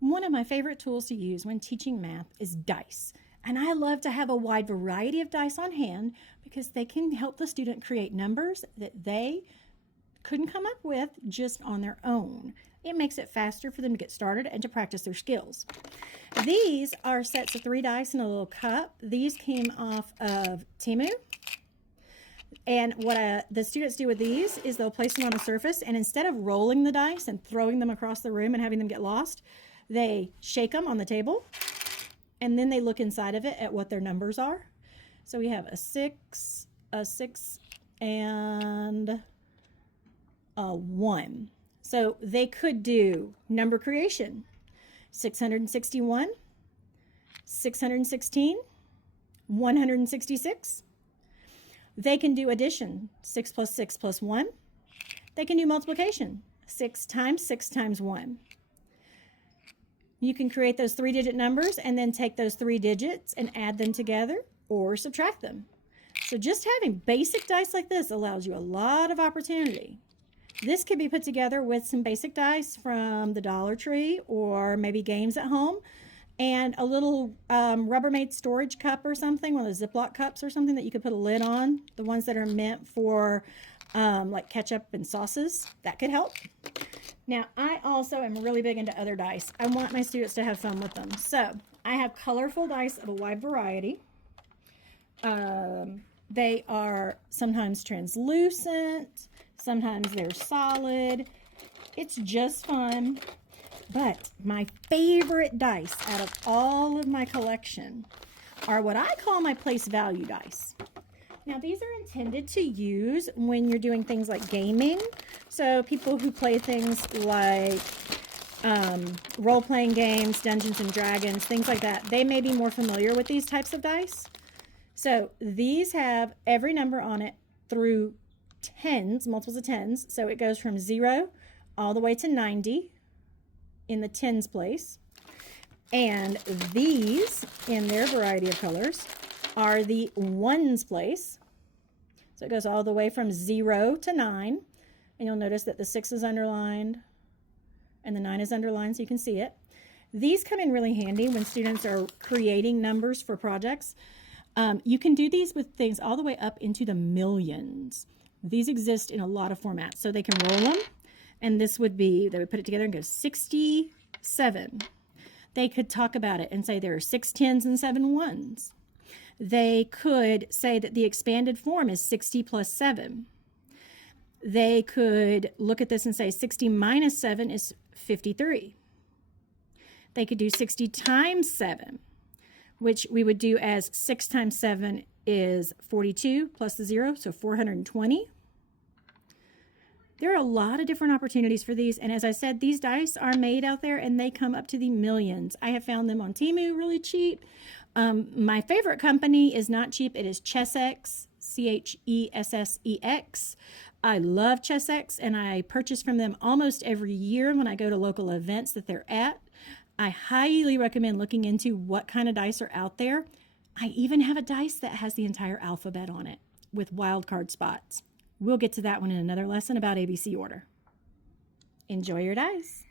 One of my favorite tools to use when teaching math is dice. And I love to have a wide variety of dice on hand because they can help the student create numbers that they couldn't come up with just on their own. It makes it faster for them to get started and to practice their skills. These are sets of 3 dice in a little cup. These came off of Temu. And what the students do with these is they'll place them on a surface, and instead of rolling the dice and throwing them across the room and having them get lost, they shake them on the table, and then they look inside of it at what their numbers are. So we have a 6, and a 1. So they could do number creation: 661, 616, 166. They can do addition, 6 plus 6 plus 1. They can do multiplication, 6 times 6 times 1. You can create those 3-digit numbers and then take those 3 digits and add them together or subtract them. So just having basic dice like this allows you a lot of opportunity. This could be put together with some basic dice from the Dollar Tree or maybe games at home, and a little Rubbermaid storage cup or something, one of those Ziploc cups or something that you could put a lid on, the ones that are meant for like ketchup and sauces. That could help. Now, I also am really big into other dice. I want my students to have fun with them. So I have colorful dice of a wide variety. They are sometimes translucent, sometimes they're solid. It's just fun. But my favorite dice out of all of my collection are what I call my place value dice. Now, these are intended to use when you're doing things like gaming. So people who play things like role-playing games, Dungeons and Dragons, things like that, they may be more familiar with these types of dice. So these have every number on it through tens, multiples of tens. So it goes from 0 all the way to 90 in the tens place. And these, in their variety of colors, are the ones place. So it goes all the way from 0 to 9. And you'll notice that the 6 is underlined and the 9 is underlined so you can see it. These come in really handy when students are creating numbers for projects. You can do these with things all the way up into the millions. These exist in a lot of formats. So they can roll them, and this would be, they would put it together and go 67. They could talk about it and say there are 6 tens and 7 ones. They could say that the expanded form is 60 plus 7. They could look at this and say 60 minus 7 is 53. They could do 60 times 7, which we would do as 6 times 7 is 42 plus the 0, so 420. There are a lot of different opportunities for these, and as I said, these dice are made out there and they come up to the millions. I have found them on Temu really cheap. My favorite company is not cheap. It is Chessex, Chessex. I love Chessex, and I purchase from them almost every year when I go to local events that they're at. I highly recommend looking into what kind of dice are out there. I even have a dice that has the entire alphabet on it with wildcard spots. We'll get to that one in another lesson about ABC order. Enjoy your dice.